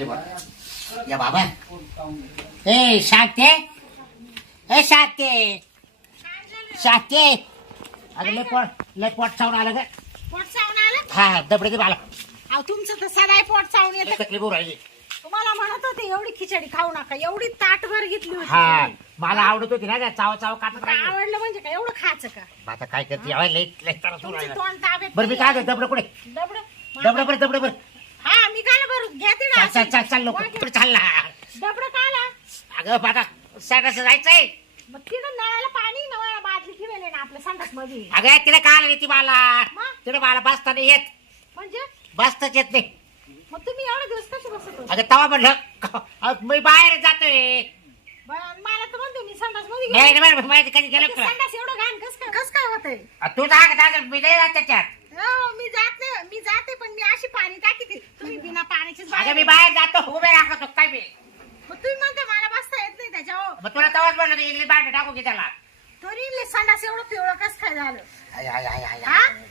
या बाबा. ए शांते ए शांते शांते अगं लय पोट लय पोट चावून आलं ग. पोट चावून आलं? हा दबडे दे मला अहो तुमचं तर सदाय पोट चावून लय येतं तकलीफ होऊ राहिली. तुम्हाला म्हणत होते एवढी खिचडी खाऊ नका. एवढी ताटभर घेतली होती हा तुम्ही. मला आवडत होती ना ग चाव चाव काटत आता राहिली. आवडलं म्हणजे काय? एवढं खायचं का? आता काय करते? अहो, लय लय त्रास होऊ तुमचं राहिला. तोंड ताब्यात बरं मी काय करतो दबडं कुठे? दबडं? दबडं बरं दबडं बरं. हा मी काय बरं घेते ना चाल चाल चाल चाल लोक कुठे चालला दबडं काला अगं बाबा सॅटस जायचंय. मग तिथं नळाला पाणी नळाला बादली ठेवले ना आपल्या संडासमध्ये अगं तिला काय आली ती मला मग? तिला मला बसता येत. म्हणजे? बसताच येत नाही. मग तुम्ही एवढे दिवस कसे बसत होते? अगं तवा म्हणलं अहो, मी बाहेर जातोय. बरं, मला तर म्हणतो मी संडासमध्ये नाही नाही, माहिती कधी गेलो का? संडास एवढं घाण कस काय? कस काय होतंय? आ, तू जाग मी नाही जात त्याच्यात हो, मी जाते मी जाते पण मी अशी पाणी टाकीते तुम्ही बिना पाण्याचीच अगं मी बाहेर बाहेर जातो उभे राखतो काय मी मग तुम्ही म्हणता मला बसता येत नाही त्याच्यावर. मग तुला तवाच म्हणलं होतं, इंग्लिश बाहेर टाकू की त्याला. तरी संडास एवढं पिवळं कस काय झालं? आय, आय, आय, आय, हा? आय.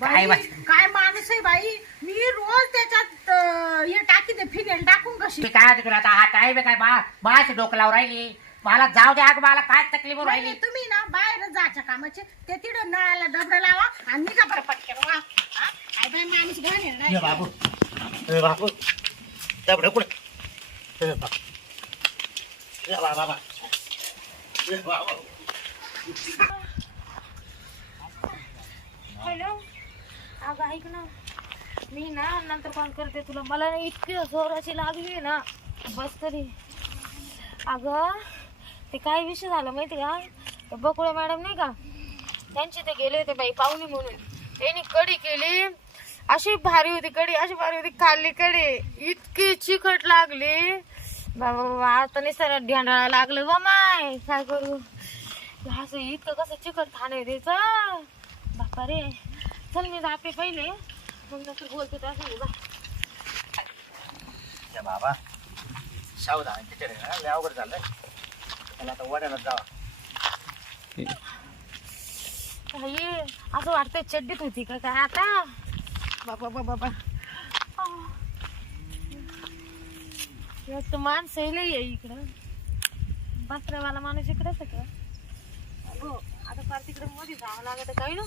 काय बाई, काय माणूस आहे बाई? मी रोज त्याच्यात अं, हे टाकीते फिनेल टाकून कशी? काय म्हणते तुला आता? हा टाईम आहे काय बा? माझ्या डोकं लावून राहिली. मला जाऊ दे अगं मला काय तकलीफ होऊन राहिली? नाही, तुम्ही ना बाहेर जायच्या कामाचे. ते तिथं नळाला डबडं लावा आणि निघा बरं पटकन वा. हा? काय बाई माणूस घाण आहे ये. बाबू. दबडं बाबा हॅलो. अगं ऐक ना. मी ना नंतर कॉल करते तुला. मला ना इतकी जोराची लागली ना. बस तरी. अगं ते काय विषय झाला माहिती का? ते बकुळे मॅडम नाही का? त्यांचे ते गेले होते बाई पाहुणे म्हणून. त्यांनी कडी केली. अशी भारी होती कडी अशी भारी होती खाल्ली कडी. इतकी चिकट लागली. बाबा बाबा आता नाही सर ढेंडाळा लागलं बा माय. काय करू? असं इतकं कसं चिकट खाणं द्यायचं बापा रे चल मी जाते पहिले. मग नंतर बोलते त्या ये बाबा सावधान तिकडे ना लय अवघड झालंय. त्याला आता वड्याला जावा. काही असं वाटतंय चड्डीत होती का काय आता? बाबा बाबा बाबा एक तर माणसं आहे लई आहे इकडं. बसऱ्यावाला माणूस इकडंच आहे का? आता फार तिकडे मध्ये जावं लागत काय ना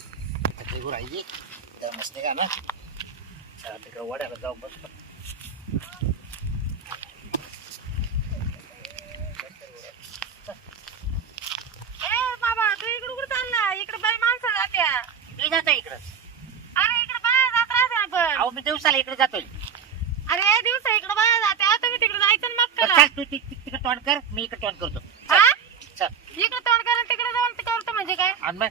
राहिली तर मस्त का ना. चला तिकडे वड्याला जाऊ बस ए बाबा तू इकडे कुठे चालला इकडे बाई माणसं जात्या मी जातो इकडं अरे इकडे बाया जात राहते आपण अहो मी दिवसाला इकडे जातोय. अरे दिवस इकडे बाया जाते आता मी तिकडे जायचं ना मग चल तू ति- ति- तिकडे तोंड कर मी इकडे तोंड करतो. हा? चल. इकडे तोंड करून तिकडे जाऊन ते करतो म्हणजे काय? आणि मग?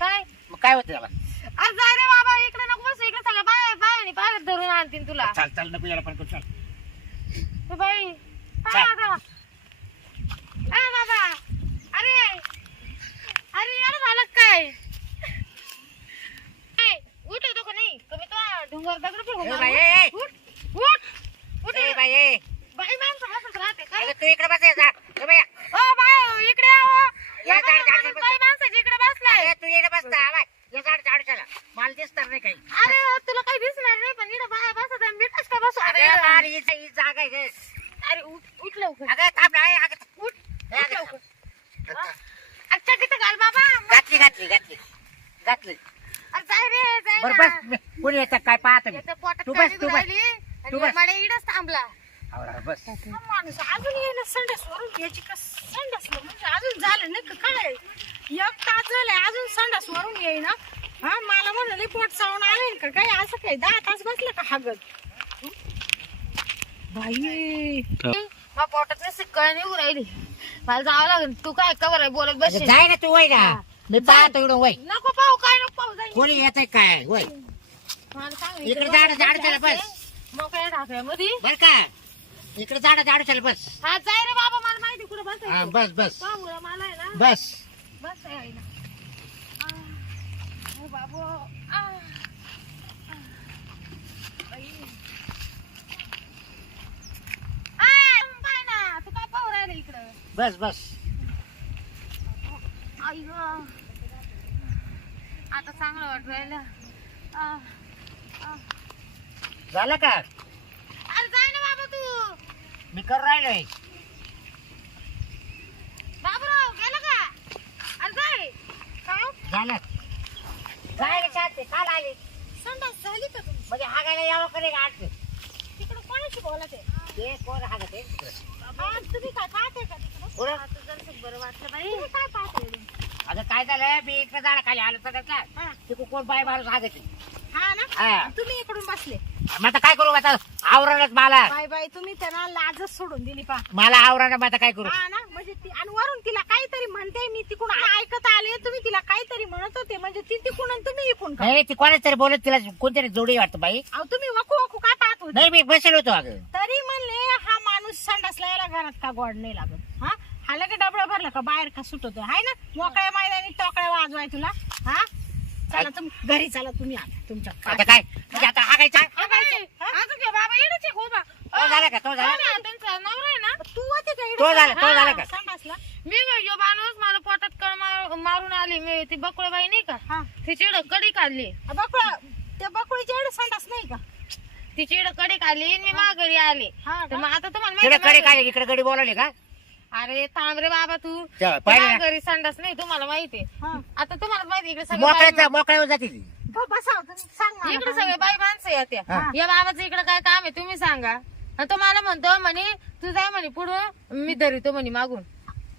काय? मग काय होतं त्याला? अरे जाय रे बाबा इकडे नको बस इकडे सगळ्या बाय बाय पाण्यात धरून आणतील तुला. चाल चाल नको याला पण करू, चल. ए बाई चल. काय आता ए बाबा अरे अरे यार झालं काय ए, उठ येतो का नाही कमी तो डोंगर दगड फेकून ए मारू. बाई, ए, ए. उठ उठ उठ ए बाई ए बाई माणसं हसत राहते काय अगं तू इकडे बस इकडे हो. या या झाड- झाड- बाई माणसाची इकडे बसलाय. अरे, तू इकडे बस ना बाय या झाड झाड चला. मला दिसणार नाही काही. अरे तुला काही दिसणार नाही पण इकडे बाहेर बसत मी कस बसू? अरे अरे. बाळ, ही ही जागा आहे गं. अरे उठ लवकर. अगं थांब ना, ए, अगं उठ लवकर. अच्छा तिथं घाल बाबा घातली घातली घातली. घातली. अरे जाय रे जाय बरं ना. बस मी- कोणी काय पाहतो मी? याच्या पोटात तू काळी बस तू बस राहिली? तू बस. मला इडच थांबला. आवरा, बस. हा माणूस अजून संडास वरून याची कस संडास म्हणजे अजून झालं नाही का? काय? एक तास झालाय अजून संडास वरून येईना. हा मला म्हणाले पोट चावून आले का? काय असं काय? दहा तास बसलं का हागत? बाई. मग पोटात नुसती कळ निघू राहिली. मला जावं लागेल. तू काय कवर आहे बोलत बस जाय ना तू वय ना. मी पाहतो वय. नको पाहू काय कोणी येत काय? वय मला सांग इकडे झाड झाड चला बस. काय ढाकळ्यामध्ये बर का? इकडे झाड झाड चल बस. हा जाय रे बाबा मला माहिती कुठं हा बस बस. मला आहे ना. बस. बस आहे ना आ, ओ बाबू. आ, आ. बाई. आ, पाय ना तू काय पाहू राहिला इकडं? बस बस आई ग आता चांगलं वाटू राहिलं आ, आ. झालं का? अरे जाय ना बाबा तू. मी करू राहिलोय बाबूराव गेलं का? अरे काय काय झालं. काय रे शांती काल आली. संडास झाली का तुमची? म्हणजे हागायला यावं कडे गाठ तिकडे कोणाशी बोलत आहे? ते कोण हागत आहे? तुम्ही काय पाहते का तिकडे? पुढं? आता जरासं बरं वाटलं बाई. तुम्ही काय पाहते आता काय झालं मी इकडे झाडा खाली आलो तर हा. ते कोण बाय माणूस हागत हा ना? हा. तुम्ही इकडून बसले. मग आता काय करू? आता आवरणच मला. बाय बाय तुम्ही त्यांना लाजच सोडून दिली पा. मला आवरण मग आता काय करू? हा ना? म्हणजे ती आणि वरून तिला काहीतरी म्हणते मी तिकडून ऐकत आले तुम्ही तिला काहीतरी म्हणत होते. म्हणजे ती तिकडून आणि तुम्ही इकडून का? नाही ती कोणाच तरी बोलत तिला कोणतरी जोडी वाटतं बाई. अहो तुम्ही वकू वकू काय पाहत होते? नाही मी बसेल होतो अगं. तरी म्हणले हा माणूस संडासला यायला घरात का गोड नाही लागत? हा? हा लगे डबडा भरला का बाहेर का सुटतो हाय ना? मोकळ्या मैदानी टोकळ्या वाजवाय तुला? हा? चला तुम घरी चला तुम्ही आता तुमच्या आता काय? म्हणजे आता हागायचा अजून घे बाबा येणच आहे खूप तो झाला का? तो झाला त्यांचा नवरा आहे ना? तू होती का इकडे? तो झाला, तो झाला का? संडासला मी यो माणूस मला पोटात कळ मार- मारून आली. मी ती बकुळबाई नाही का? हा. तिची इकडं कडी काढली बकुळा त्या बकुळीच्या एवढे संडास नाही का? तिची इकडं कडी काढली आणि मी माघारी आले. हा तर का? मग आता तुम्हाला तिकडे माहिती कडे आहे काय इकडे गडी बोलावली का? अरे थांब रे बाबा तू. तेव्हा पाहिलं ना? घरी संडास नाही तुम्हाला माहिती हा. आता तुम्हाला माहिती इकडे सगळे मोकळ्याचा बाई- मोकळ्यावर हो इकडे सगळे बाई माणसं येत्या हा. या बाबाचं इकडे काय काम आहे तुम्ही सांगा. आणि तो मला म्हणतो म्हणे तू जाय म्हणे पुढं मी धरितो म्हणे मागून.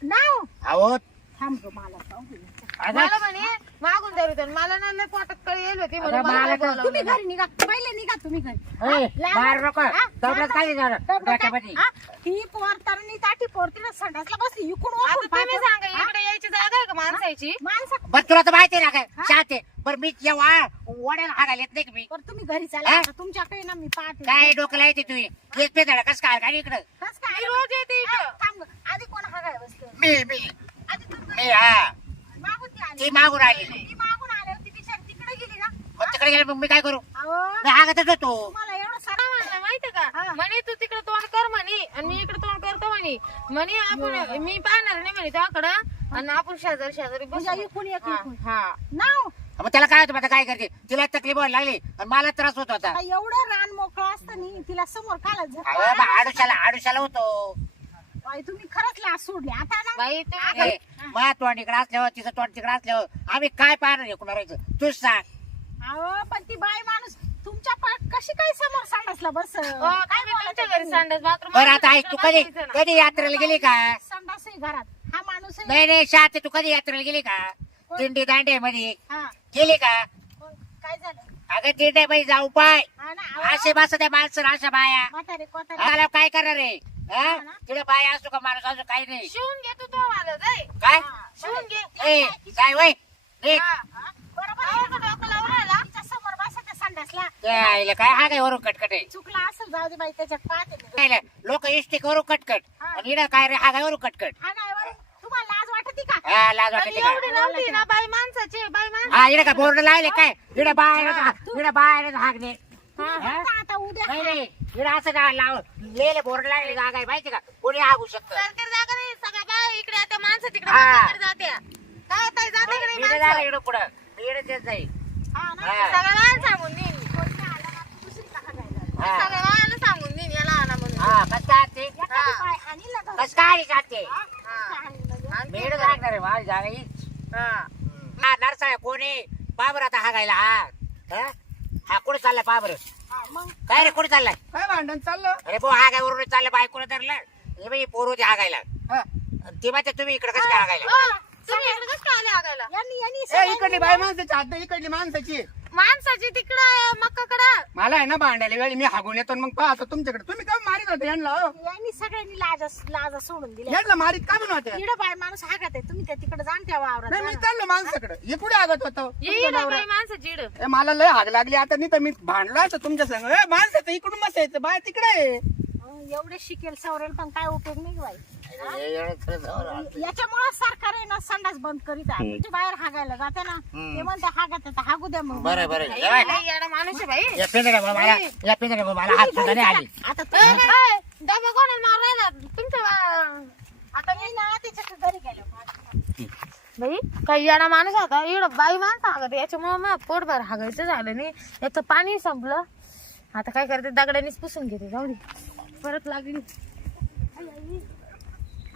नाव अहो थांब गं, मला सांगू दे. आता मला म्हणे मागून आणि मला ना लय पोटात कळी येईल होती म्हणून मला बोलावलं. घरी निघा पहिले निघा तुम्ही घरी ए, लहान- बाहेर नको हा? दगडात काय झालं दगडात काय? डोक्यामध्ये हा? ती पोर तरणी ताटी पोर तिला संडासला बसली इकडून आता ओळखून तुम्ही पाहतो. सांगा हा? इकडे यायची जागा आहे का माणसाची माणसं बरं तुला तर माहिती आहे ना काय शांत पण मी जेव्हा वड्याला हागायला येत नाही का मी बरं तुम्ही घरी चला हा? आता तुमच्याकडे ना मी पाहते काय डोकं येते तुम्ही पे झालं कसं काय काय इकडं कसं काय? मी रोज येते इकडं. हा, थांब गं. आधी कोण हागाय बसलं मी मी मी हा. मागून ती आली ती मागून आली. ती मागून आली होती बिचारी तिकडे गेली ना. मग तिकडे गेले मग मी काय करू? अहो. मी हागतच होतो. तुम्हाला एवढं काय सारं म्हणलं माहितीये का? हा. म्हणे तू तिकडे तोंड कर म्हणे. आणि मी इकडे तोंड करतो म्हणे. म्हणे आपण मी पाहणार नाही म्हणे तुझ्याकडं आणि आपण शेजारी शेजारी बसू म्हणजे एक हा. हा. नाव? मग त्याला काय होतं आता काय करते? तिला तकलीफ व्हायला लागली. आणि मला त्रास होत होता. आता एवढं रान मोकळं असतं नी तिला समोर काला अहो, मग आडुशाला आडुशाला होतो. बाई तुम्ही खरंच सोडली. आता ना बाई तुम्ही ए, मा तोंड इकडे असल्यावर तिचं तोंड तिकडे असल्यावर आम्ही काय पाहणार एकूण राहायचं तूच सांग. अहो पण ती बाई माणूस तुमच्या पाठ कशी काय समोर सांडासला बस? हो, तुमच्या घरी संडास? बाथरूम बरं आता ऐक तू कधी कधी यात्रेला गेली का? संडास आहे घरात. हा माणूस आहे. नाही नाही शात तू कधी यात्रेला गेली का? दिंडी दांडे मध्ये हा. गेली का? काय झालं? अगं दिंडे मध्ये जाऊ पाय. हा ना अहो, असे बस त्या माणसं अशा बाया. म्हातारे कोतारे मला काय करणार रे हा? तिकडे बाया असतो का माणूस असतो काही नाही. शिवून घे तू तो मला जाय. काय? शिवून घे. ए जाय वय. निघ. हा, हा. बरोबर आहे. का डोकं लावून राहिला? तिच्या समोर बसा त्या संडासला. त्या आईला काय हा काय वरून कटकट आहे? चुकला असेल जाऊ दे बाई त्याच्यात पाहते मी. लोक इष्टी करू कटकट. आणि काय रे हा काय वरून कटकट. हा काय बरं? तुम्हाला लाज वाटते का? हा लाज पण वाटते एवढी का? नव्हती ना बाई माणसाची बाई माणसं हा इकडे का बोर्ड लावले काय? इकडे बाहेर बाहेर हागणे. हा, हा? आता आता उद्या नाही नाही इकडे असं का लाव लेले बोर्ड लावले जागा आहे माहिती का कोणी हागू शकतं सरकारी जागा नाही सगळ्या बाया इकडे आता माणसं तिकडे हा. जात्या काय ताई जाते इकडे माणसं पुढं मी इकडे तेच जाईल हा ना हा. सगळ्या बाया सांगून देईन? हा. सगळ्या सांगून देईन याला आणा म्हणून हा कस काय ते. कस काय जाते हा? हा. हाणील ना घरात. आणि मी ते इकडे करा. जागणार आहे माझी जागा हीच हा. हा नरसाळ कोणी पाबर आता हागायला हा हा? हा कुठे चाललाय पाबर हा, मग? काय रे कुठे चाललाय? काय भांडण चाललं? अरे भाऊ हागायवरून चाललं बायकोला धरलं. हे बाई पोर होती हागायला. हा. ती माहिती तुम्ही इकडे कसं काय तुम्ही इकडे कसं काय आले आगायला यांनी यांनी ए इकडली बाई माणसाची हात इकडली माणसाची. माणसाची तिकडं मक्काकडं. मला आहे ना भांडायला वेळी मी हागून येतो आणि मग पाहतो तुमच्याकडे. तुम्ही काय मारित होते यांना हो? यांनी सगळ्यांनी लाज लाज सोडून दिल्या. यांना मारित का म्हणून होते इकडं बाय माणूस हागत आहे तुम्ही त्या तिकडे जाण त्या वावरात नाही मी. चाललो माणसाकडे. हे कुठे आगत होतो? बाई माणसाची ए, मला लय हाग लागली आता नाही तर मी भांडलो असतो तुमच्या संग. ए, माणसाचं इकडून बसायचं बाय तिकडे. आहे. एवढे शिकेल सवरेल पण काय उपयोग नाही बाई. याच्यामुळे सरकार आहे ना संडास बंद करीत आहे. म्हणजे बाहेर हागायला जाते ना. ते म्हणते हागत आहे तर हागू द्या मग बरं बरं. बाय. येडा माणूस आहे बाई. या पिंजऱ्या बाबा मला या पिंजऱ्या मला हात सुद्धा नाही आली. आता ए, तुम्ही ए, डबा कोणाला मारून राहिला? तुमच्या बा- आता मी ना त्याच्या घरी गेलो. बाई काही येडा माणूस होता इकडं बाई माणसं हागत याच्यामुळे मग पोटभर हागायचं झालं नाही. याचं पाणी संपलं. आता काय करते? दगडानेच पुसून घेते जाऊ दे. परत लागली.